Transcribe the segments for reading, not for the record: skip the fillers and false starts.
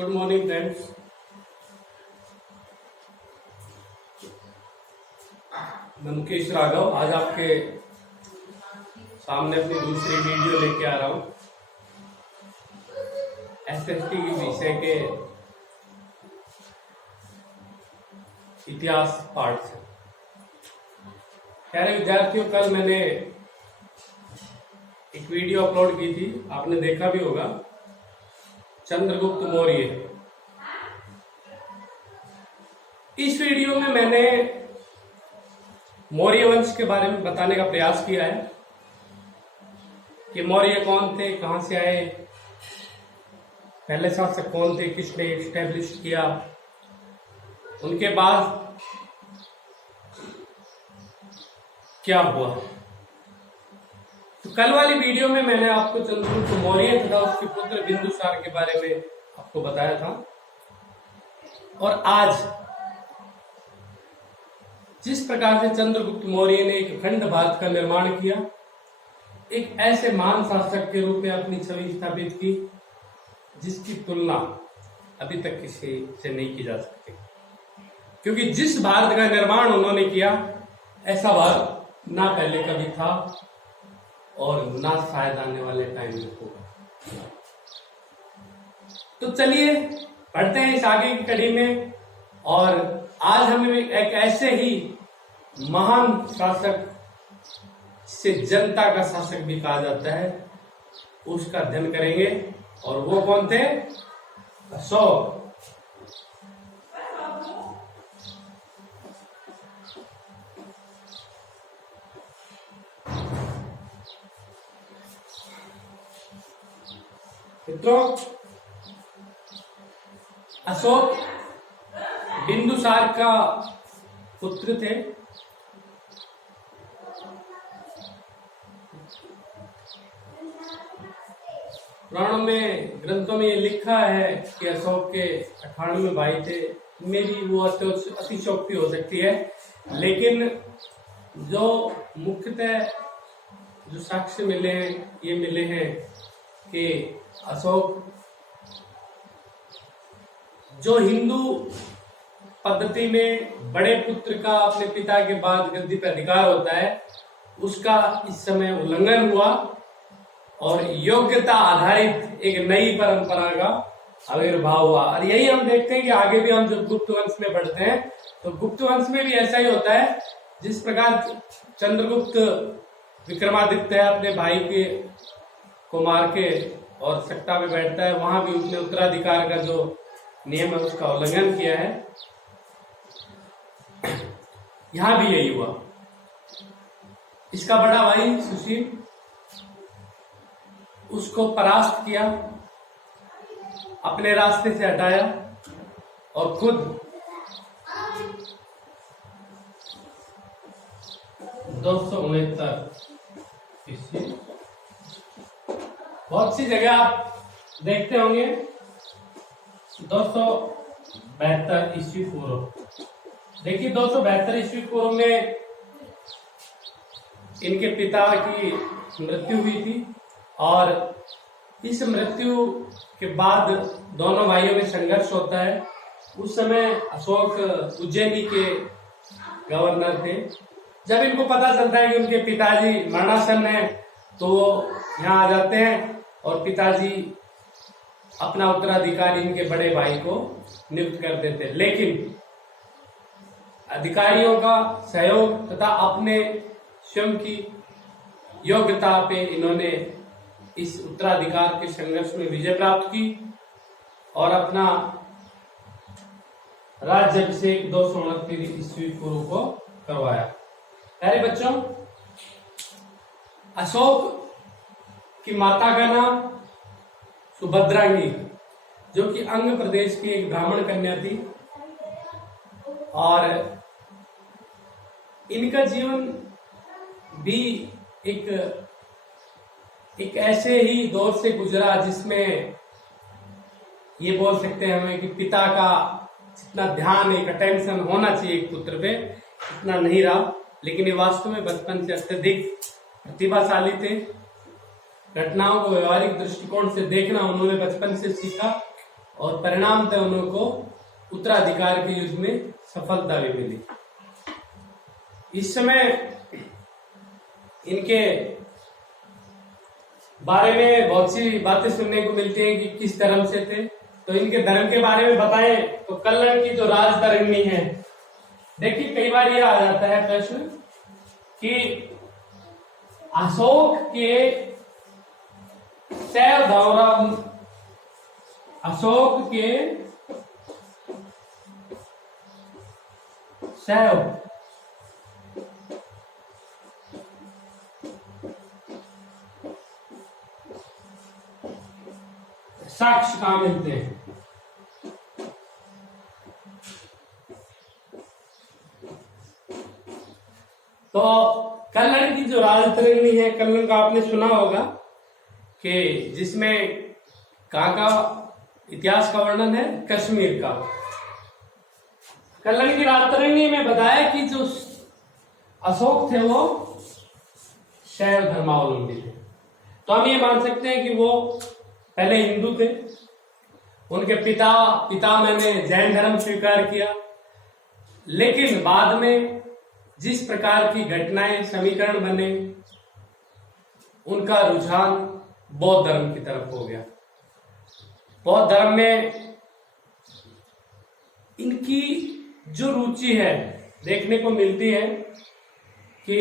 Good morning friends. मैं मुकेश राघव आज आपके सामने अपनी दूसरी वीडियो लेके आ रहा हूं एसएसटी विषय के इतिहास पाठ से। प्यारे विद्यार्थियों, कल मैंने एक वीडियो अपलोड की थी, आपने देखा भी होगा। चंद्रगुप्त मौर्य। इस वीडियो में मैंने मौर्य वंश के बारे में बताने का प्रयास किया है कि मौर्य कौन थे, कहां से आए, पहले शासक कौन थे, किसने एस्टेब्लिश किया, उनके बाद क्या हुआ। तो कल वाली वीडियो में मैंने आपको चंद्रगुप्त मौर्य तथा उसके पुत्र बिंदुसार के बारे में आपको बताया था। और आज जिस प्रकार से चंद्रगुप्त मौर्य ने एक अखंड भारत का निर्माण किया, एक ऐसे महान शासक के रूप में अपनी छवि स्थापित की जिसकी तुलना अभी तक किसी से नहीं की जा सकती, क्योंकि जिस भारत का निर्माण उन्होंने किया ऐसा भारत ना पहले कभी था और ना शायद आने वाले टाइम में होगा। तो चलिए बढ़ते हैं इस आगे की कड़ी में। और आज हमें एक ऐसे ही महान शासक से जनता का शासक भी कहा जाता है, उसका अध्ययन करेंगे। और वो कौन थे? अशोक। मित्रों, अशोक बिंदुसार का पुत्र थे। पुराणों में, ग्रंथों में ये लिखा है कि अशोक के 98 भाई थे। मेरी वो अतिशयोक्ति हो सकती है, लेकिन जो मुख्यतः जो साक्ष्य मिले हैं ये मिले हैं कि अशोक जो हिंदू पद्धति में बड़े पुत्र का अपने पिता के बाद गद्दी पर अधिकार होता है, उसका इस समय उल्लंघन हुआ और योग्यता आधारित एक नई परंपरा का आविर्भाव हुआ। और यही हम देखते हैं कि आगे भी हम जब गुप्त वंश में बढ़ते हैं तो गुप्त वंश में भी ऐसा ही होता है। जिस प्रकार चंद्रगुप्त विक्रमादित्य अपने भाई के को मार के और सत्ता में बैठता है, वहां भी उसने उत्तराधिकार का जो नियम है उसका उल्लंघन किया है। यहां भी यही हुआ। इसका बड़ा भाई सुशील उसको परास्त किया, अपने रास्ते से हटाया और खुद 269 ईस्वी। बहुत सी जगह आप देखते होंगे 272 ईस्वी पूर्व। देखिए 272 ईस्वी पूर्व में इनके पिता की मृत्यु हुई थी और इस मृत्यु के बाद दोनों भाइयों में संघर्ष होता है। उस समय अशोक उज्जैनी के गवर्नर थे। जब इनको पता चलता है कि उनके पिताजी मरणासन है तो वो यहाँ आ जाते हैं और पिताजी अपना उत्तराधिकारी इनके बड़े भाई को नियुक्त कर देते। लेकिन अधिकारियों का सहयोग तथा अपने स्वयं की योग्यता पे इन्होंने इस उत्तराधिकार के संघर्ष में विजय प्राप्त की और अपना राज्याभिषेक 269 ईस्वी पूर्व को करवाया। प्यारे बच्चों, अशोक की माता का नाम सुभद्रांगी, जो कि अंग प्रदेश की एक ब्राह्मण कन्या थी। और इनका जीवन भी एक ऐसे ही दौर से गुजरा जिसमें ये बोल सकते हैं हमें कि पिता का जितना ध्यान, एक अटेंशन होना चाहिए एक पुत्र पे, इतना नहीं रहा। लेकिन ये वास्तव में बचपन से अत्यधिक प्रतिभाशाली थे। घटनाओं को व्यवहारिक दृष्टिकोण से देखना उन्होंने बचपन से सीखा और परिणामतः उनको उत्तराधिकार के युद्ध में सफलता भी मिली। इस समय इनके बारे में बहुत सी बातें सुनने को मिलती हैं कि किस धर्म से थे। तो इनके धर्म के बारे में बताएं तो कल्लण की जो राजतरंगिणी है, देखिए कई बार यह आ जाता है प्रश्न कि अशोक के शैव धर्म, अशोक के शैव साक्ष्य कहां मिलते हैं? तो कल्लण की जो राजतरंगिणी है, कल्लण का आपने सुना होगा कि जिसमें कहां का इतिहास का वर्णन है, कश्मीर का। कल्लण की राजतरंगिणी में बताया कि जो अशोक थे वो शैव धर्मावलंबी थे। तो हम ये मान सकते हैं कि वो पहले हिंदू थे, उनके पितामह ने जैन धर्म स्वीकार किया, लेकिन बाद में जिस प्रकार की घटनाएं समीकरण बने, उनका रुझान बौद्ध धर्म की तरफ हो गया। बौद्ध धर्म में इनकी जो रुचि है देखने को मिलती है कि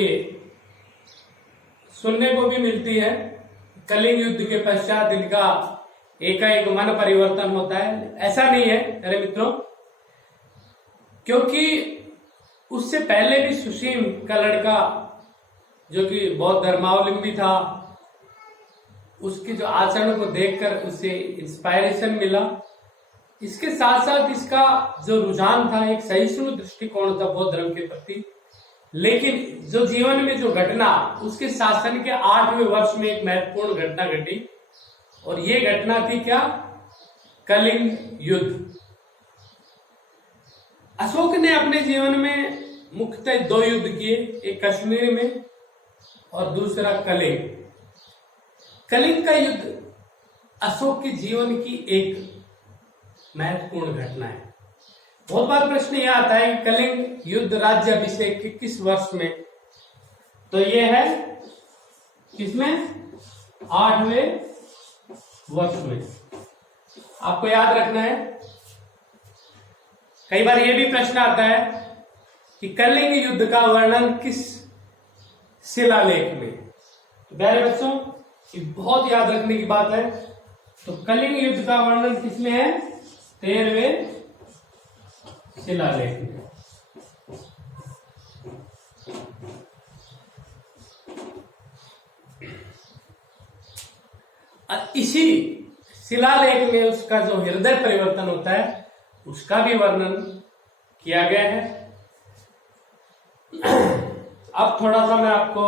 सुनने को भी मिलती है, कलिंग युद्ध के पश्चात इनका एकाएक मन परिवर्तन होता है। ऐसा नहीं है मेरे मित्रों, क्योंकि उससे पहले भी सुसीम का लड़का जो कि बौद्ध धर्मावलंबी था, उसके जो आचरण को देखकर उसे इंस्पायरेशन मिला। इसके साथ साथ इसका जो रुझान था, एक सहिष्णु दृष्टिकोण था बौद्ध धर्म के प्रति। लेकिन जो जीवन में जो घटना, उसके शासन के 8वें वर्ष में एक महत्वपूर्ण घटना घटी, और ये घटना थी क्या? कलिंग युद्ध। अशोक ने अपने जीवन में मुख्यतः 2 युद्ध किए, एक कश्मीर में और दूसरा कलिंग। कलिंग का युद्ध अशोक के जीवन की एक महत्वपूर्ण घटना है। बहुत बार प्रश्न यह आता है कि कलिंग युद्ध राज्याभिषेक के किस वर्ष में? तो यह है किसमें? 8वें वर्ष में। आपको याद रखना है। कई बार यह भी प्रश्न आता है कि कलिंग युद्ध का वर्णन किस शिलालेख में? तो प्यारे बच्चों, ये बहुत याद रखने की बात है। तो कलिंग युद्ध का वर्णन किसमें है? 13वें शिलालेख में। इसी शिलालेख में उसका जो हृदय परिवर्तन होता है, उसका भी वर्णन किया गया है। अब थोड़ा सा मैं आपको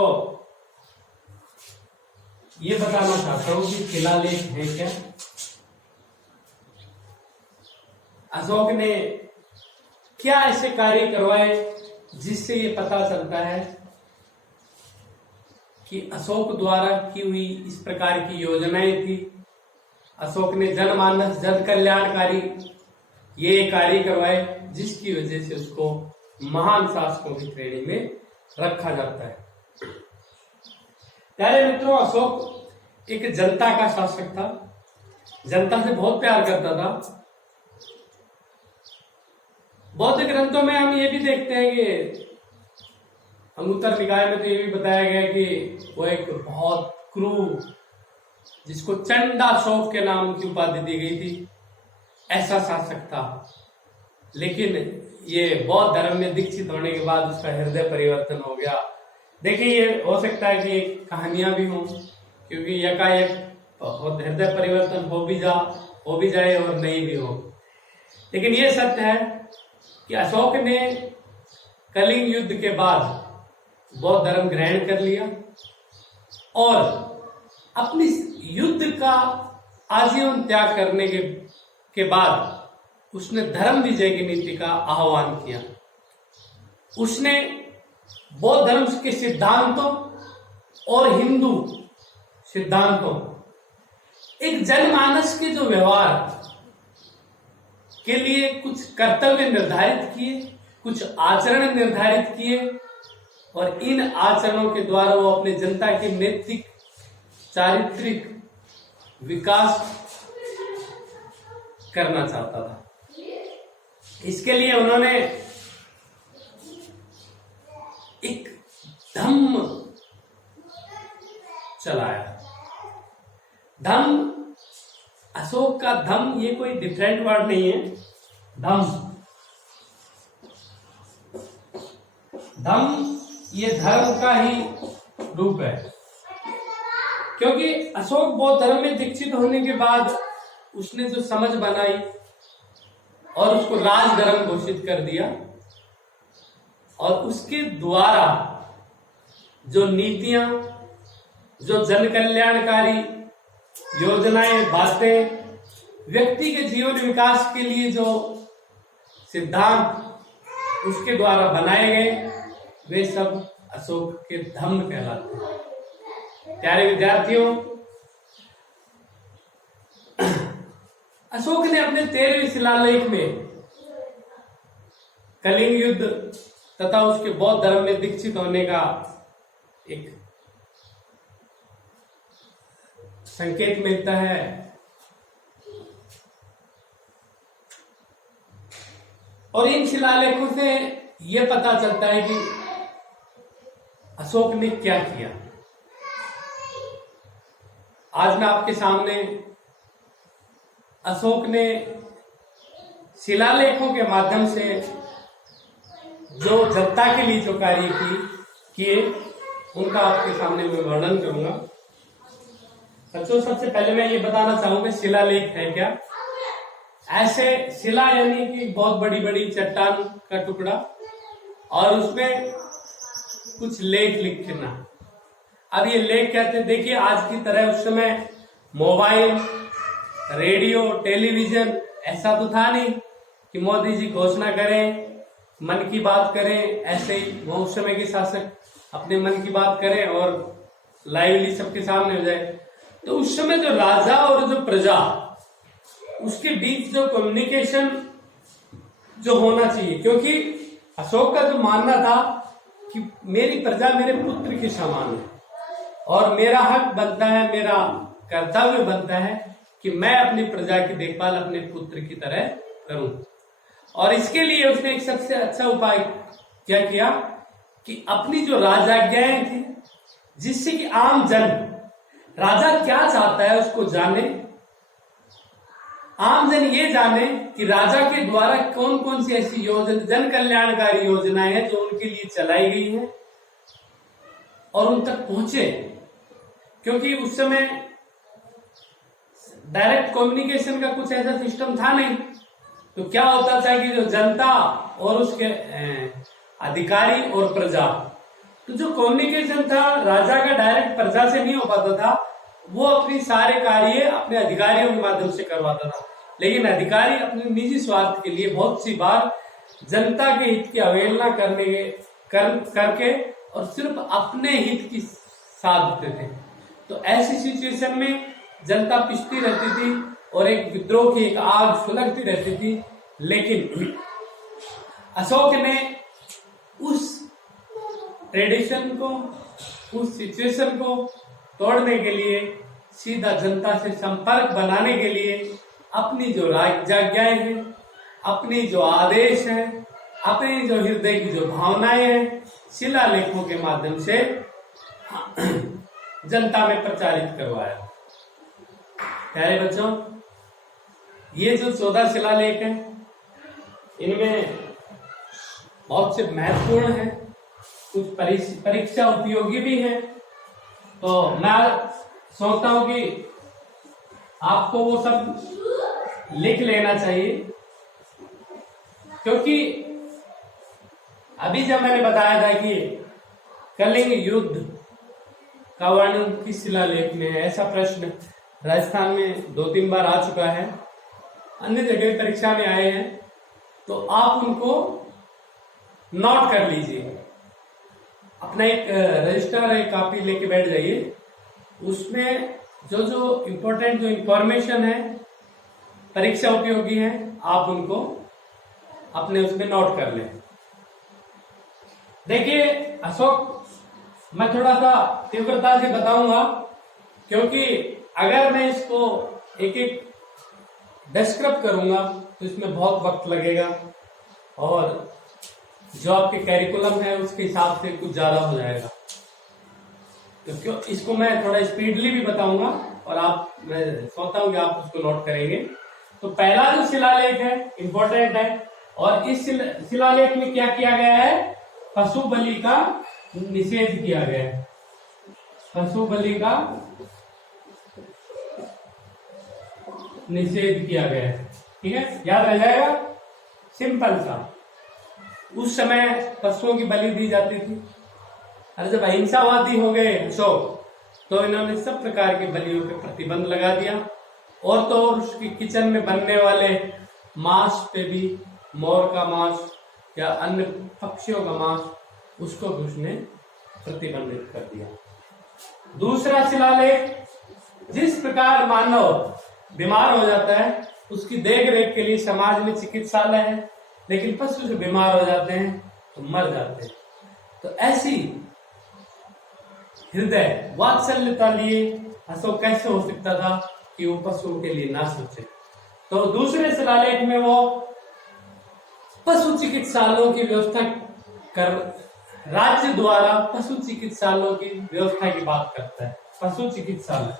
ये बताना चाहता हूं कि शिलालेख है क्या। अशोक ने क्या ऐसे कार्य करवाए जिससे ये पता चलता है कि अशोक द्वारा की हुई इस प्रकार की योजनाएं थी। अशोक ने जनमानस जन कल्याणकारी ये कार्य करवाए जिसकी वजह से उसको महान शासकों की श्रेणी में रखा जाता है। प्यारे मित्रों, अशोक एक जनता का शासक था, जनता से बहुत प्यार करता था। बौद्ध ग्रंथों में हम ये भी देखते हैं कि अंगुत्तर निकाय में तो ये भी बताया गया कि वो एक बहुत क्रूर, जिसको चंडाशोक के नाम की उपाधि दी गई थी, ऐसा शासक था। लेकिन ये बौद्ध धर्म में दीक्षित होने के बाद उसका हृदय परिवर्तन हो गया। देखिए, ये हो सकता है कि कहानियां भी हों, क्योंकि एकाएक हृदय परिवर्तन हो भी जाए और नहीं भी हो। लेकिन ये सत्य है कि अशोक ने कलिंग युद्ध के बाद बौद्ध धर्म ग्रहण कर लिया और अपनी युद्ध का आजीवन त्याग करने के बाद उसने धर्म विजय की नीति का आह्वान किया। उसने बौद्ध धर्म के सिद्धांतों और हिंदू सिद्धांतों, एक जनमानस के जो व्यवहार के लिए कुछ कर्तव्य निर्धारित किए, कुछ आचरण निर्धारित किए और इन आचरणों के द्वारा वो अपने जनता के नैतिक चारित्रिक विकास करना चाहता था। इसके लिए उन्होंने एक धम्म चलाया। धम्म, अशोक का धम्म, ये कोई डिफरेंट वर्ड नहीं है। धम्म, धम्म ये धर्म का ही रूप है, क्योंकि अशोक बौद्ध धर्म में दीक्षित होने के बाद उसने जो समझ बनाई और उसको राज धर्म घोषित कर दिया और उसके द्वारा जो नीतियां, जो जन कल्याणकारी योजनाएं, बातें, व्यक्ति के जीवन विकास के लिए जो सिद्धांत उसके द्वारा बनाए गए, वे सब अशोक के धम्म कहलाते हैं। प्यारे विद्यार्थियों, अशोक ने अपने 13वें शिलालेख में कलिंग युद्ध तथा उसके बौद्ध धर्म में दीक्षित होने का एक संकेत मिलता है। और इन शिलालेखों से यह पता चलता है कि अशोक ने क्या किया। आज मैं आपके सामने अशोक ने शिलालेखों के माध्यम से जो जनता के लिए जो कार्य किए उनका आपके सामने मैं वर्णन करूंगा। बच्चों, सबसे पहले मैं ये बताना चाहूंगा शिलालेख है क्या। ऐसे शिला यानी कि बहुत बड़ी बड़ी चट्टान का टुकड़ा और उसमें कुछ लेख लिखना। अब ये लेख कहते हैं, देखिए आज की तरह उस समय मोबाइल, रेडियो, टेलीविजन ऐसा तो था नहीं कि मोदी जी घोषणा करें, मन की बात करें, ऐसे ही वो उस समय के शासक अपने मन की बात करें और लाइवली सबके सामने हो जाए। तो उस समय जो राजा और जो प्रजा, उसके बीच जो कम्युनिकेशन जो होना चाहिए, क्योंकि अशोक का जो मानना था कि मेरी प्रजा मेरे पुत्र के समान है और मेरा हक बनता है, मेरा कर्तव्य बनता है कि मैं अपनी प्रजा की देखभाल अपने पुत्र की तरह करूं। और इसके लिए उसने एक सबसे अच्छा उपाय क्या किया कि अपनी जो राजाज्ञाएं थी, जिससे कि आम जन राजा क्या चाहता है उसको जाने, आम जन ये जाने कि राजा के द्वारा कौन कौन सी ऐसी योजना, जन कल्याणकारी योजनाएं हैं जो उनके लिए चलाई गई हैं और उन तक पहुंचे। क्योंकि उस समय डायरेक्ट कम्युनिकेशन का कुछ ऐसा सिस्टम था नहीं, तो क्या होता था कि जो जनता और उसके अधिकारी और प्रजा, तो जो कम्युनिकेशन था राजा का डायरेक्ट प्रजा से नहीं हो पाता था, वो अपनी सारे कार्य अपने अधिकारियों के माध्यम से करवाता था। लेकिन अधिकारी अपने निजी स्वार्थ के लिए बहुत सी बार जनता के हित की अवहेलना करके और सिर्फ अपने हित की साधते थे। तो ऐसी सिचुएशन में जनता पिसती रहती थी और एक विद्रोह की एक आग सुलगती रहती थी। लेकिन अशोक ने उस ट्रेडिशन को, उस सिचुएशन को तोड़ने के लिए, सीधा जनता से संपर्क बनाने के लिए अपनी जो राजाज्ञाएं हैं, अपनी जो आदेश हैं, अपनी जो हृदय की जो भावनाएं हैं, शिलालेखों के माध्यम से जनता में प्रचारित करवाया। प्यारे बच्चों, ये जो 14 शिलालेख हैं, इनमें बहुत से महत्वपूर्ण हैं, कुछ परीक्षा उपयोगी भी हैं। तो मैं सोचता हूं कि आपको वो सब लिख लेना चाहिए, क्योंकि अभी जब मैंने बताया था कि कलिंग युद्ध का वर्णन किस शिलालेख में है, ऐसा प्रश्न राजस्थान में 2-3 बार आ चुका है, अन्य जगह परीक्षा में आए हैं, तो आप उनको नोट कर लीजिए। अपना एक रजिस्टर, एक कॉपी लेके बैठ जाइए। उसमें जो जो इम्पोर्टेंट जो इंफॉर्मेशन है परीक्षा उपयोगी है, आप उनको अपने उसमें नोट कर लें। देखिए अशोक, मैं थोड़ा सा तीव्रता से बताऊंगा, क्योंकि अगर मैं इसको एक एक डिस्क्राइब करूंगा तो इसमें बहुत वक्त लगेगा और जो आपके कैरिकुलम है उसके हिसाब से कुछ ज्यादा हो जाएगा। तो क्यों इसको मैं थोड़ा स्पीडली भी बताऊंगा और मैं सोचता हूं कि आप उसको नोट करेंगे। तो पहला जो शिलालेख है इंपॉर्टेंट है, और इस शिलालेख में क्या किया गया है? पशु बलि का निषेध किया गया है। पशु बलि का निषेध किया गया है। ठीक है, याद रह जाएगा, सिंपल सा। उस समय पशुओं की बलि दी जाती थी। अरे जब अहिंसावादी हो गए अशोक, तो इन्होंने सब प्रकार के बलियों पे प्रतिबंध लगा दिया, और तो और उसकी किचन में बनने वाले मांस पे भी, मोर का मांस या अन्य पक्षियों का मांस, उसको भी उसने प्रतिबंधित कर दिया। दूसरा शिलालेख, जिस प्रकार मानव बीमार हो जाता है उसकी देख रेख के लिए समाज में चिकित्सालय है, लेकिन पशु से बीमार हो जाते हैं तो मर जाते हैं। तो ऐसी हृदय वात्सल्यता लिए अशोक कैसे हो सकता था कि वो पशुओं के लिए ना सोचे। तो दूसरे शिलालेख में वो पशु चिकित्सालयों की व्यवस्था कर, राज्य द्वारा पशु चिकित्सालयों की व्यवस्था की बात करता है। पशु चिकित्सालय,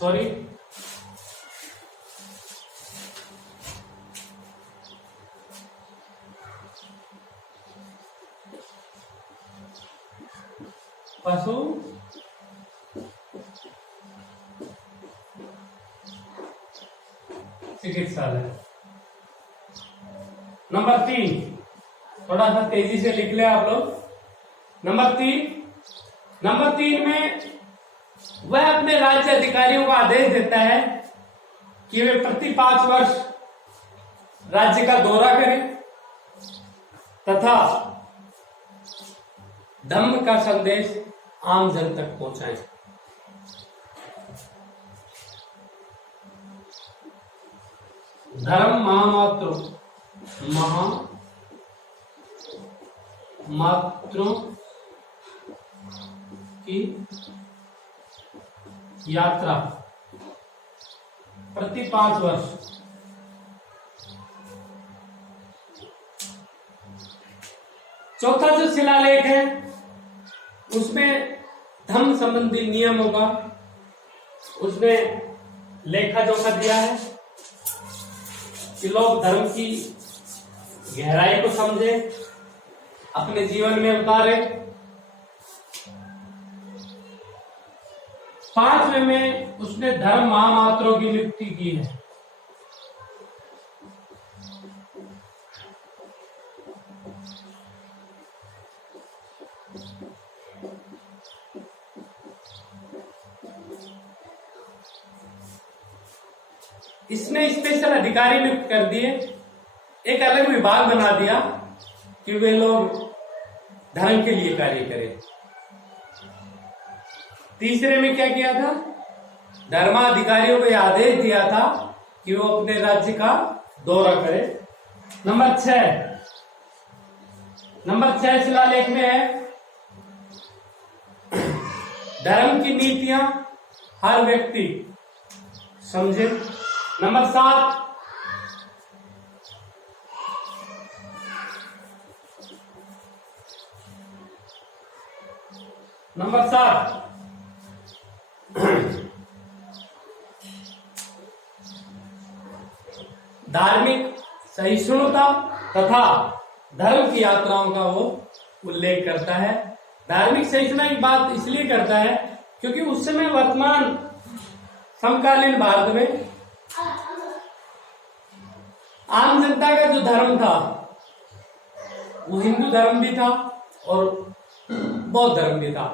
सॉरी, पशु चिकित्सालय। नंबर 3, थोड़ा सा तेजी से लिख ले आप लोग। नंबर 3 में वह अपने राज्य अधिकारियों को आदेश देता है कि वे प्रति 5 वर्ष राज्य का दौरा करें तथा धम्म का संदेश आम जन तक पहुंचाएं। धर्म महामात्रों की यात्रा प्रति 5 वर्ष। चौथा जो शिलालेख है उसमें धम्म संबंधी नियमों का उसमें लेखा जोखा दिया है कि लोग धर्म की गहराई को समझे, अपने जीवन में उतारे। 5वें में उसने धर्म महामात्रों की नियुक्ति की है। इसने स्पेशल अधिकारी नियुक्त कर दिए, एक अलग विभाग बना दिया कि वे लोग धर्म के लिए कार्य करें। तीसरे में क्या किया था? धर्माधिकारियों को यह आदेश दिया था कि वो अपने राज्य का दौरा करें। नंबर 6 शिलालेख में है धर्म की नीतियां हर व्यक्ति समझे। नंबर 7 धार्मिक सहिष्णुता तथा धर्म की यात्राओं का वो उल्लेख करता है। धार्मिक सहिष्णुता की बात इसलिए करता है क्योंकि उस समय वर्तमान समकालीन भारत में आम जनता का जो धर्म था वो हिंदू धर्म भी था और बौद्ध धर्म भी था।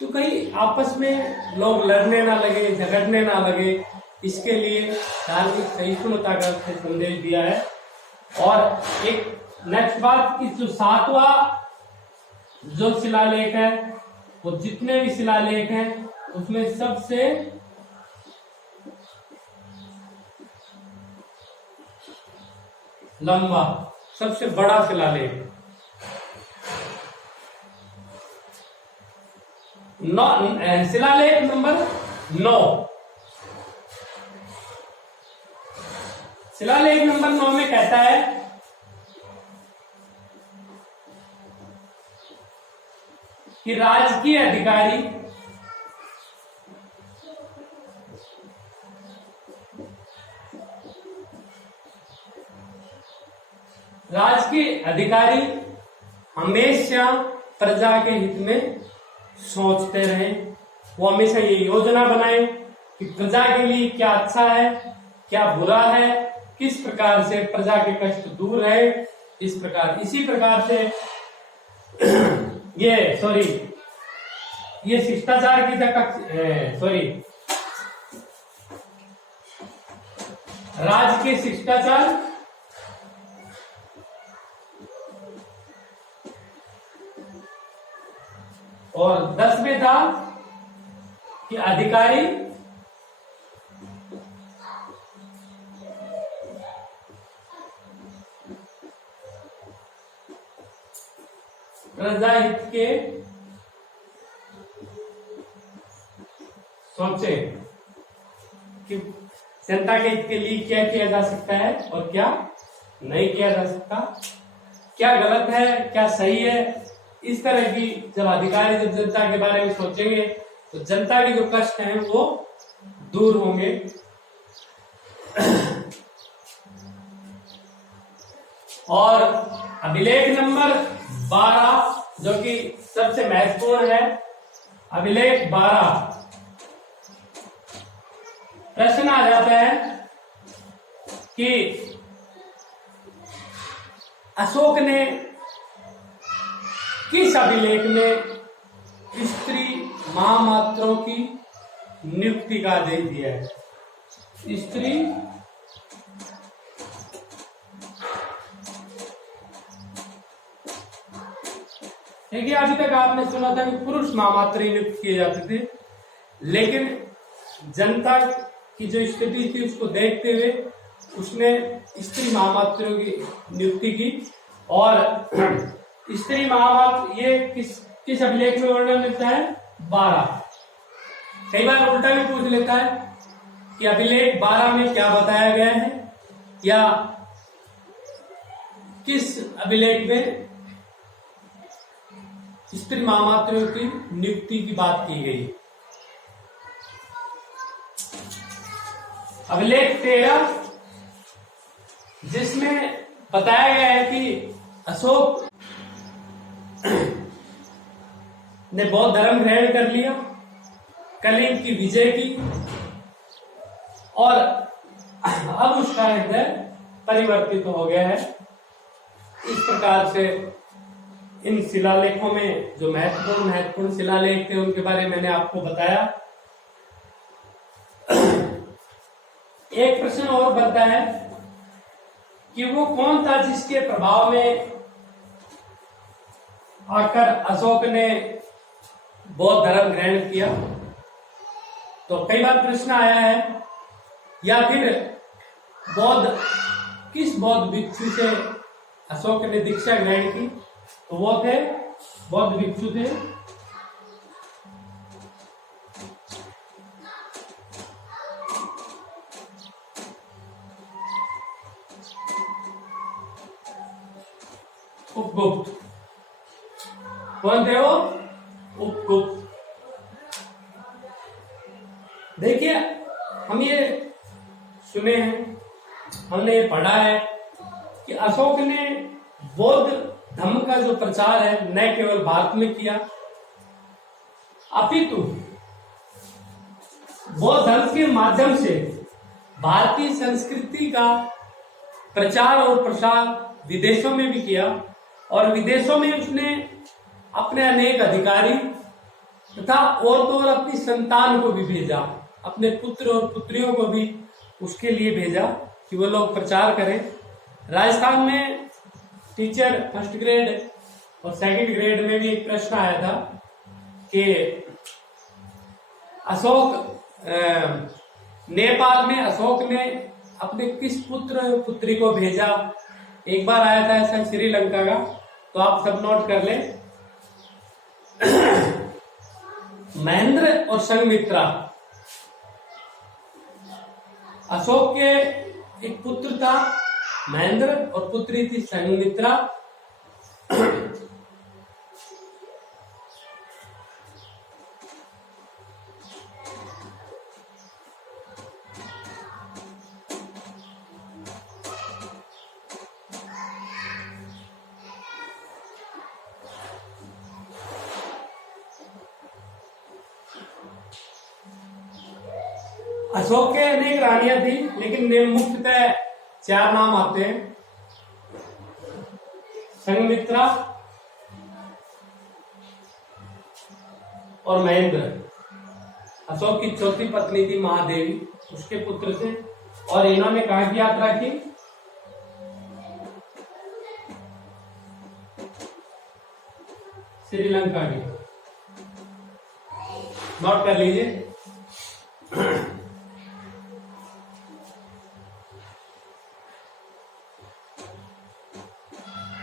तो कहीं आपस में लोग लड़ने ना लगे, झगड़ने ना लगे, इसके लिए धार्मिक सहिष्णुता का संदेश दिया है। और एक नेक्स्ट बात की जो 7वां जो शिलालेख है, वो जितने भी शिलालेख हैं उसमें सबसे लंबा, सबसे बड़ा शिलालेख। शिलालेख नंबर 9। शिलालेख नंबर 9 में कहता है कि राजकीय अधिकारी हमेशा प्रजा के हित में सोचते रहे। वो हमेशा ये योजना बनाए कि प्रजा के लिए क्या अच्छा है, क्या बुरा है, किस प्रकार से प्रजा के कष्ट दूर रहे। इसी प्रकार से ये शिष्टाचार की राजकीय शिष्टाचार और 10 में था कि अधिकारी प्रजाहित के सोचे कि जनता के हित के लिए क्या किया जा सकता है और क्या नहीं किया जा सकता, क्या गलत है, क्या सही है। इस तरह की जब अधिकारी जब जनता के बारे में सोचेंगे तो जनता के जो कष्ट हैं वो दूर होंगे। और अभिलेख नंबर 12 जो कि सबसे महत्वपूर्ण है, अभिलेख 12। प्रश्न आ जाता है कि अशोक ने किस अभिलेख में स्त्री महामात्रों की नियुक्ति का आदेश दिया है। स्त्री देखिए, अभी तक आपने सुना था कि पुरुष महामात्र नियुक्त किए जाते थे, लेकिन जनता की जो स्थिति थी उसको देखते हुए उसने स्त्री महामात्रों की नियुक्ति की। और स्त्री महामात्र ये किस अभिलेख में वर्णन मिलता है? 12। कई बार उल्टा भी पूछ लेता है कि अभिलेख 12 में क्या बताया गया है या किस अभिलेख में स्त्री महामात्रों की नियुक्ति की बात की गई। अभिलेख 13 जिसमें बताया गया है कि अशोक ने बौद्ध धर्म ग्रहण कर लिया, कलिंग की विजय की और अब उसका हृदय परिवर्तित हो गया है। इस प्रकार से इन शिलालेखों में जो महत्वपूर्ण शिलालेख थे उनके बारे में मैंने आपको बताया। एक प्रश्न और बनता है कि वो कौन था जिसके प्रभाव में आकर अशोक ने बौद्ध धर्म ग्रहण किया। तो कई बार प्रश्न आया है या फिर किस बौद्ध भिक्षु से अशोक ने दीक्षा ग्रहण की। तो वो थे बौद्ध भिक्षु थे उपगुप्त। कौन थे वो? उपगुप्त। देखिए, हम ये सुने हैं, हमने ये पढ़ा है कि अशोक ने बौद्ध धर्म का जो प्रचार है न केवल भारत में किया, अपितु बौद्ध धर्म के माध्यम से भारतीय संस्कृति का प्रचार और प्रसार विदेशों में भी किया। और विदेशों में उसने अपने अनेक अधिकारी तथा और तो और अपनी संतान को भी भेजा, अपने पुत्र और पुत्रियों को भी उसके लिए भेजा कि वो लोग प्रचार करें। राजस्थान में टीचर फर्स्ट ग्रेड और सेकंड ग्रेड में भी एक प्रश्न आया था कि नेपाल में अशोक ने अपने किस पुत्र पुत्री को भेजा एक बार आया था ऐसा श्रीलंका का, तो आप सब नोट कर लें। महेंद्र और संघमित्रा, अशोक के एक पुत्र था महेंद्र और पुत्री थी संघमित्रा। अशोक के अनेक रानियां थी, लेकिन मुख्यतः 4 नाम आते हैं। संघमित्रा और महेंद्र। अशोक की चौथी पत्नी थी महादेवी, उसके पुत्र थे। और इन्होंने कहां की यात्रा की? श्रीलंका की। नोट कर लीजिए।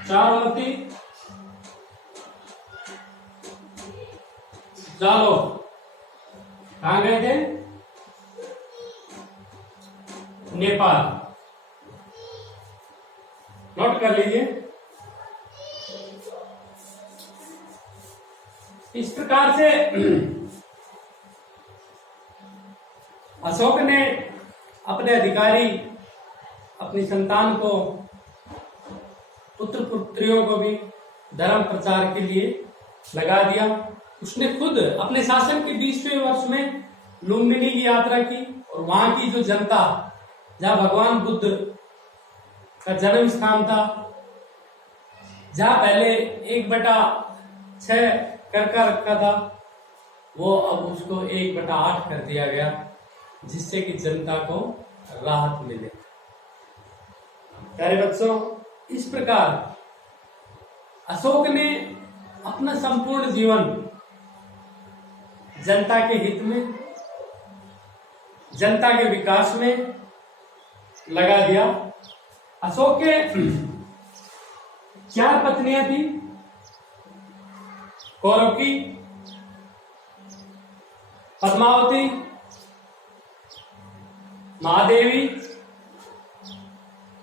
चारुमती, जालो कहां गए थे? नेपाल। नोट कर लीजिए। इस प्रकार से अशोक ने अपने अधिकारी, अपनी संतान को, पुत्र पुत्रियों को भी धर्म प्रचार के लिए लगा दिया। उसने खुद अपने शासन के 20वें वर्ष में लुम्बिनी की यात्रा की, और वहां की जो जनता, जहां भगवान बुद्ध का जन्म स्थान था, जहां पहले 1/6 कर रखा था, वो अब उसको 1/8 कर दिया गया, जिससे कि जनता को राहत मिले। प्यारे बच्चों, इस प्रकार अशोक ने अपना संपूर्ण जीवन जनता के हित में, जनता के विकास में लगा दिया। अशोक के 4 पत्नियां थी। कौरवकी, पद्मावती, महादेवी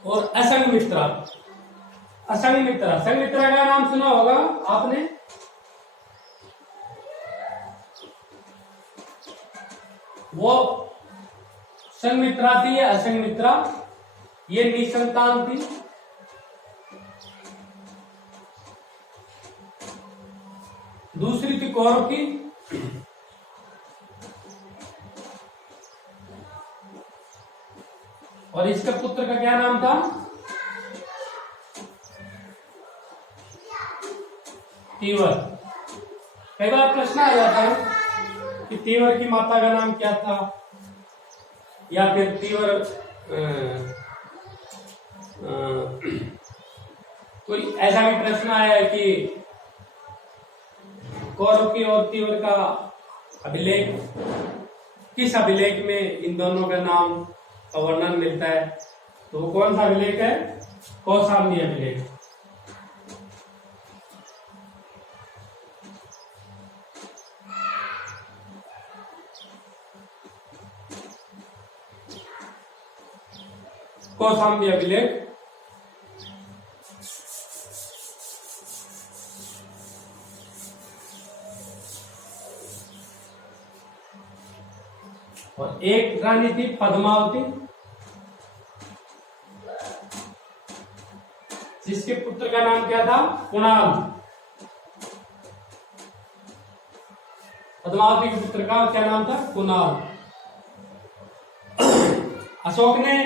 और असंघमित्रा। संघमित्रा का नाम सुना होगा आपने। वो संघमित्रा थी या असंघमित्रा, ये निसंतान थी। दूसरी थी कौरवकी, और इसके पुत्र का क्या नाम था? तीवर। कई बार प्रश्न आ जाता है कि तीवर की माता का नाम क्या था, या फिर तीवर कोई ऐसा भी प्रश्न आया है कि कौरवकी और तीवर का अभिलेख, किस अभिलेख में इन दोनों का नाम का वर्णन मिलता है? तो वो कौन सा अभिलेख है? कौशाम्बी अभिलेख। कौशाम्बी अभिलेख। और एक रानी थी पद्मावती, जिसके पुत्र का नाम क्या था? कुणाल। पद्मावती के पुत्र का क्या नाम था? कुणाल। अशोक ने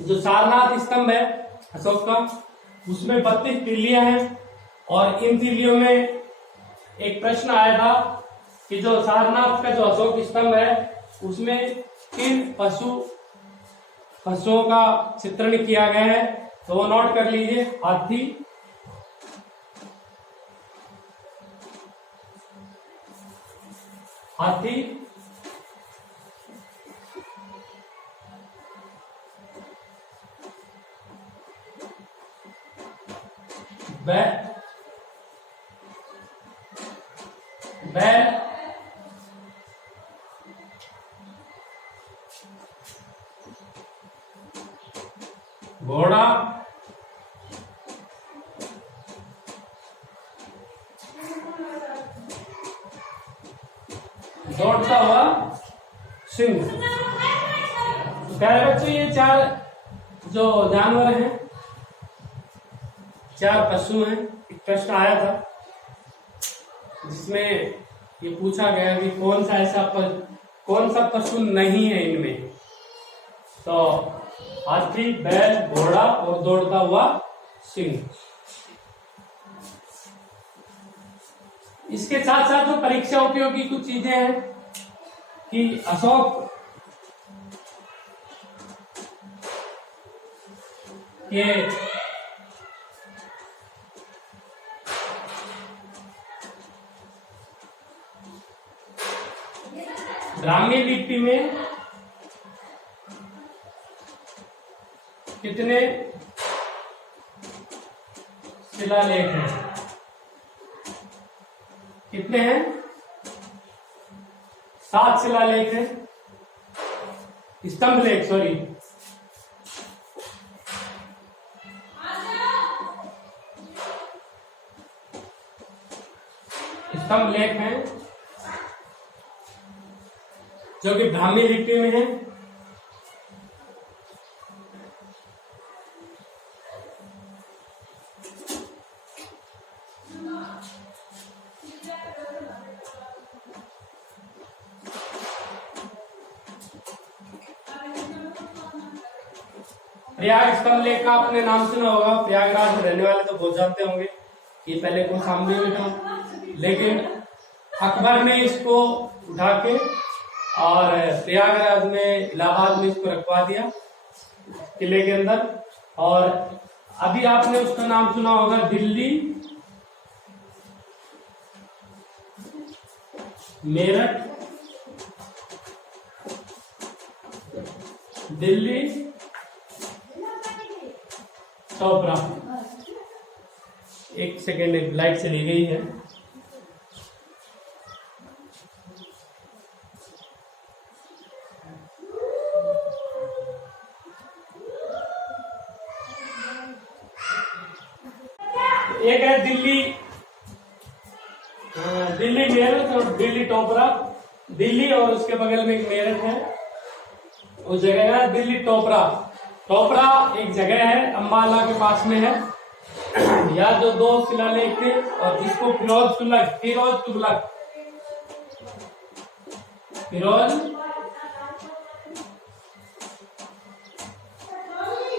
जो सारनाथ स्तंभ है अशोक का, उसमें 32 तीलियां हैं, और इन तीलियों में एक प्रश्न आया था कि जो सारनाथ का जो अशोक स्तंभ है, उसमें किन पशुओं का चित्रण किया गया है? तो वो नोट कर लीजिए। हाथी, बैल, बैल, घोड़ा, दौड़ता हुआ सिंह। प्यारे बच्चों, ये चार जो जानवर हैं, चार पशु हैं। एक प्रश्न आया था जिसमें ये पूछा गया कि कौन सा पशु नहीं है इनमें। तो हाथी, बैल, घोड़ा और दौड़ता हुआ सिंह। इसके साथ साथ जो परीक्षा उपयोगी कुछ चीजें हैं कि अशोक के ब्राह्मी लिपि में कितने शिलालेख हैं? कितने हैं? 7 शिलालेख हैं। स्तंभ लेख, सॉरी, स्तंभ लेख हैं जो कि ब्राह्मी लिपि में है। प्रयाग स्तंभ लेख का आपने नाम सुना होगा। प्रयागराज में रहने वाले तो बहुत जानते होंगे कि पहले कौन सामने में था, लेकिन अकबर ने इसको उठा के और प्रयागराज में, इलाहाबाद में इसको रखवा दिया किले के अंदर। और अभी आपने उसका नाम सुना होगा दिल्ली, मेरठ, दिल्ली, टोपरा। एक सेकेंड, लाइट चली गई है। एक है दिल्ली, दिल्ली मेरठ और दिल्ली टोपरा। दिल्ली और उसके बगल में एक मेरठ है, उस जगह है दिल्ली टोपरा। टोपरा एक जगह है, अम्बाला के पास में है। या जो 2 शिलालेख थे और जिसको फिरोज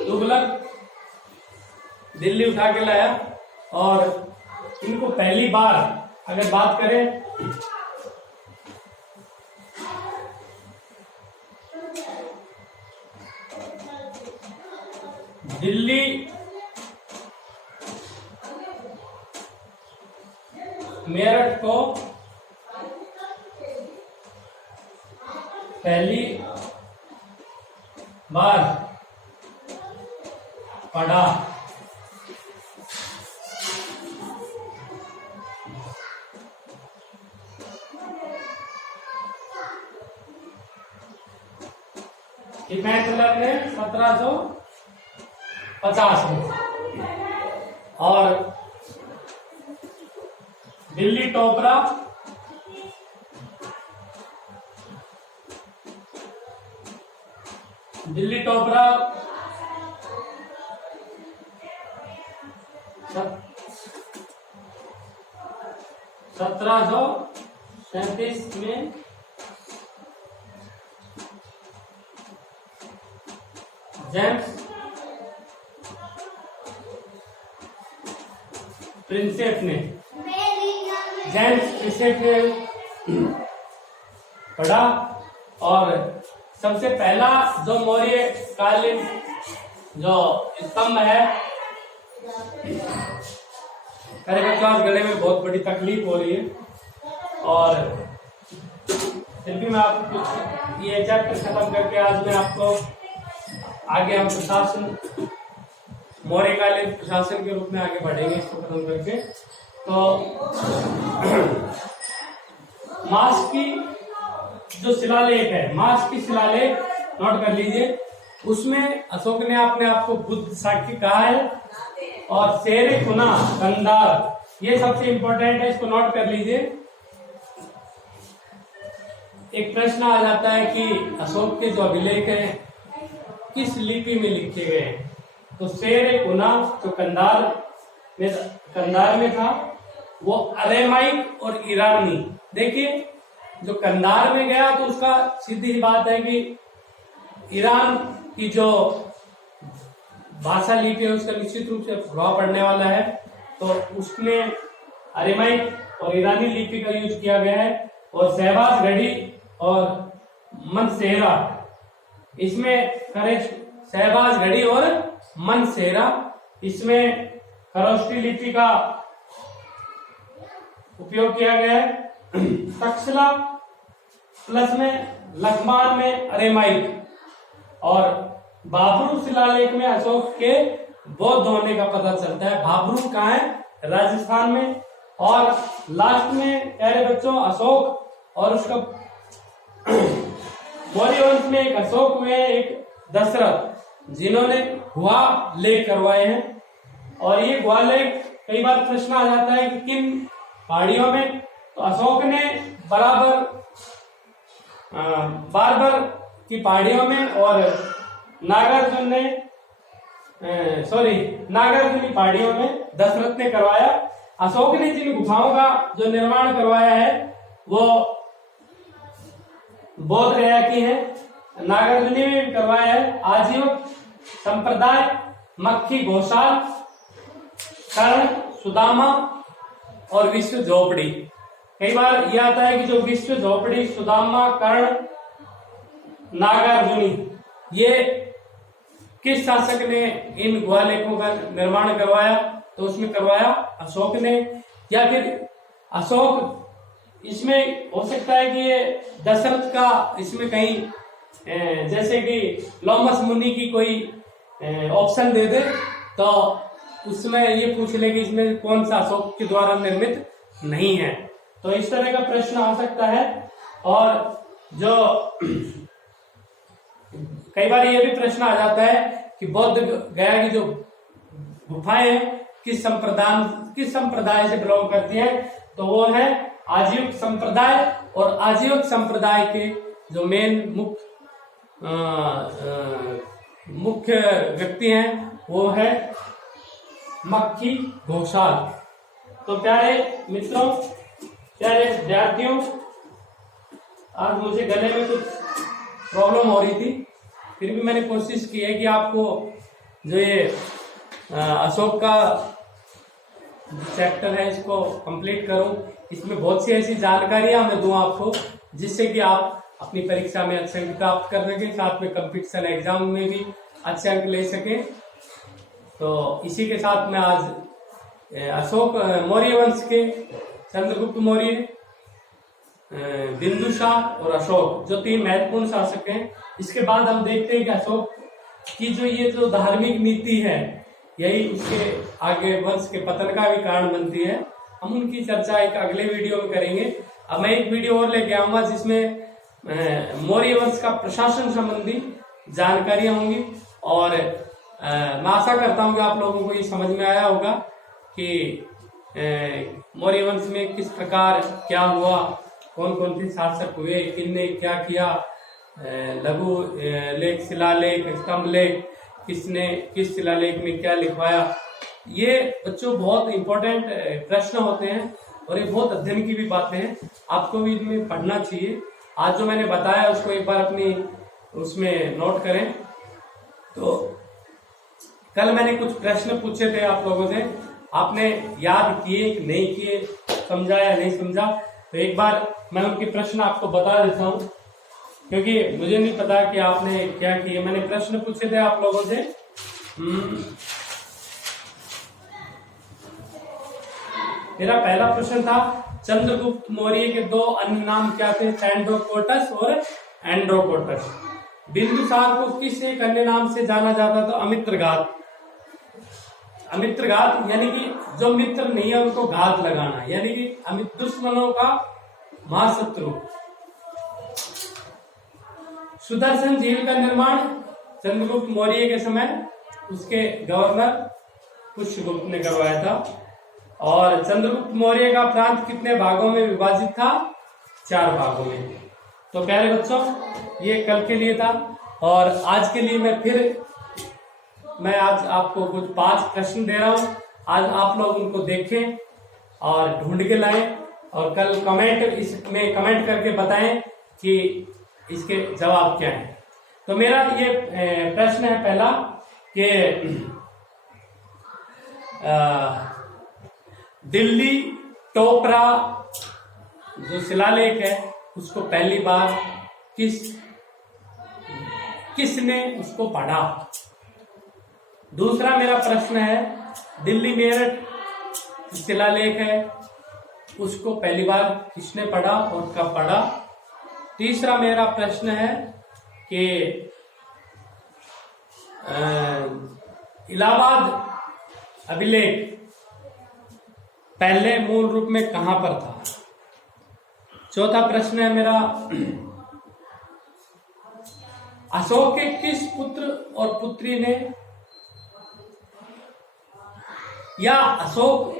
तुगलक दिल्ली उठा के लाया। और इनको पहली बार अगर बात करें दिल्ली मेरठ को पहली बार पढ़ा कि मैथलर ने 1750 में। और दिल्ली टोपरा दिल्ली टोपरा 1737 में जेम्स प्रिंसेप ने पढ़ा। और सबसे पहला जो मौर्य कालीन जो स्तंभ है, मेरे बच्चों आज गले में बहुत बड़ी तकलीफ हो रही है और फिर भी मैं आपको ये चैप्टर खत्म करके आज मैं आपको आगे हम प्रशासन मौर्यकालीन प्रशासन के रूप में आगे बढ़ेंगे इसको खत्म करके। तो मार्स की जो शिलालेख है, मार्स की शिलालेख नोट कर लीजिए। उसमें अशोक ने अपने आप को बुद्ध साक्षी कहा है, और शेर खुना कंधार ये सबसे इंपॉर्टेंट है, इसको नोट कर लीजिए। एक प्रश्न आ जाता है कि अशोक के जो अभिलेख हैं किस लिपि में लिखे गए हैं, तो शेर खुना जो कंधार में था वो अरेमाइक और ईरानी। देखिए जो कंधार में गया तो उसका सीधी बात है कि ईरान की जो भाषा लिपि है उसका निश्चित रूप से प्रभाव पड़ने वाला है, तो उसमें अरेमाइक और ईरानी लिपि का यूज किया गया है। और शहबाज गढ़ी और मनसेहरा, इसमें शहबाज गढ़ी और मनसेहरा, इसमें खरोष्टी लिपि का उपयोग किया गया है। तक्षशिला प्लस में लखमान में अरेमाइक, और भाब्रू शिलालेख में अशोक के बौद्ध होने का पता चलता है। भाब्रू कहाँ है? राजस्थान में। और लास्ट में प्यारे बच्चों अशोक और उसका मौर्य वंश में एक अशोक हुए, एक दशरथ, जिन्होंने गुहा लेख करवाए हैं। और ये गुहा लेख कई बार प्रश्न आ जाता है कि किन पहाड़ियों में, तो अशोक ने बारबर की पहाड़ियों में, और नागार्जुनी पहाड़ियों में दशरथ ने करवाया। अशोक ने जिन गुफाओं का जो निर्माण करवाया है वो बोध गया की है, नागार्जुनी में करवाया है। आजीवक संप्रदाय, मक्खी घोषाल, कर्ण, सुदामा और विश्व झोपड़ी। कई बार यह आता है कि जो विश्व झोपड़ी, सुदामा, कर्ण, नागार्जुनी, ये किस शासक ने इन गुहा लेखों का निर्माण करवाया, तो उसमें करवाया अशोक ने। या फिर अशोक, इसमें हो सकता है कि ये दशरथ का इसमें कहीं जैसे कि लोमस मुनि की कोई ऑप्शन दे दे, तो उसमें ये पूछ ले कि इसमें कौन सा अशोक के द्वारा निर्मित नहीं है, तो इस तरह का प्रश्न आ सकता है। और जो कई बार ये भी प्रश्न आ जाता है कि बौद्ध गया की जो गुफाएं किस संप्रदाय से बिलोंग करती हैं, तो वो है आजीवक संप्रदाय। और आजीवक संप्रदाय के जो मेन मुख्य व्यक्ति हैं वो है मक्खी घोषाल। तो प्यारे मित्रों, प्यारे विद्यार्थियों, आज मुझे गले में कुछ प्रॉब्लम हो रही थी, फिर भी मैंने कोशिश की है कि आपको जो ये अशोक का चैप्टर है इसको कंप्लीट करूं। इसमें बहुत सी ऐसी जानकारियां मैं दूं आपको, जिससे कि आप अपनी परीक्षा में अच्छे अंक प्राप्त कर सकें, साथ में कंपटीशन एग्जाम में भी अच्छे अंक ले सकें। तो इसी के साथ मैं आज अशोक मौर्य वंश के चंद्रगुप्त मौर्य, बिंदुसार और अशोक जो तीन महत्वपूर्ण शासक हैं, इसके बाद हम देखते हैं कि अशोक की ये जो धार्मिक नीति है यही उसके आगे वंश के पतन का भी कारण बनती है। हम उनकी चर्चा एक अगले वीडियो में करेंगे। अब मैं एक वीडियो और लेके आऊंगा जिसमें मौर्य वंश का प्रशासन संबंधी जानकारियां होंगी। और मैं आशा करता हूं कि आप लोगों को ये समझ में आया होगा कि मौर्य वंश में किस प्रकार क्या हुआ, कौन कौन से शासक हुए, किसने क्या किया, लघु लेख, शिलालेख, स्तंभ लेख, किसने किस शिलालेख में क्या लिखवाया। ये बच्चों बहुत इंपॉर्टेंट प्रश्न होते हैं और ये बहुत अध्ययन की भी बातें हैं, आपको भी इनमें पढ़ना चाहिए। आज जो मैंने बताया उसको एक बार अपनी उसमें नोट करें। तो कल मैंने कुछ प्रश्न पूछे थे आप लोगों से, आपने याद किए कि नहीं किए, समझा या नहीं समझा, तो एक बार मैं उनके प्रश्न आपको बता देता हूँ, क्योंकि मुझे नहीं पता कि आपने क्या किए। मैंने प्रश्न पूछे थे आप लोगों से। मेरा पहला प्रश्न था, चंद्रगुप्त मौर्य के दो अन्य नाम क्या थे? सैंड्रोकोटस और एंड्रोकोटस। बिंदुसार को किस एक अन्य नाम से जाना जाता था? अमित्रघात। अमित्र घात यानी कि जो मित्र नहीं है उनको घात लगाना, यानी कि दुश्मनों का महाशत्रु। सुदर्शन झील का निर्माण चंद्रगुप्त मौर्य के समय उसके गवर्नर पुष्यगुप्त ने करवाया था। और चंद्रगुप्त मौर्य का प्रांत कितने भागों में विभाजित था? 4 भागों में। तो प्यारे बच्चों, ये कल के लिए था और आज के लिए मैं आज आपको कुछ 5 प्रश्न दे रहा हूं। आज आप लोग उनको देखें और ढूंढ के लाएं और कल इसमें कमेंट करके बताएं कि इसके जवाब क्या है। तो मेरा ये प्रश्न है पहला कि दिल्ली टोपरा जो शिलालेख है उसको पहली बार किसने उसको पढ़ा? दूसरा मेरा प्रश्न है दिल्ली मेरठ शिलालेख है उसको पहली बार किसने पढ़ा और कब पढ़ा? तीसरा मेरा प्रश्न है कि इलाहाबाद अभिलेख पहले मूल रूप में कहां पर था? चौथा प्रश्न है मेरा अशोक के किस पुत्र और पुत्री ने या अशोक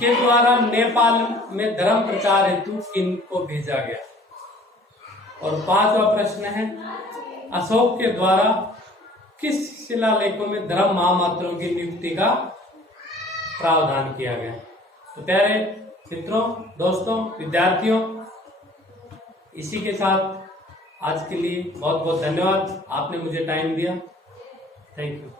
के द्वारा नेपाल में धर्म प्रचार हेतु किनको भेजा गया? और 5वां प्रश्न है अशोक के द्वारा किस शिलालेखों में धर्म महामात्रों की नियुक्ति का प्रावधान किया गया? तो प्यारे मित्रों, दोस्तों, विद्यार्थियों, इसी के साथ आज के लिए बहुत बहुत धन्यवाद। आपने मुझे टाइम दिया। Thank you.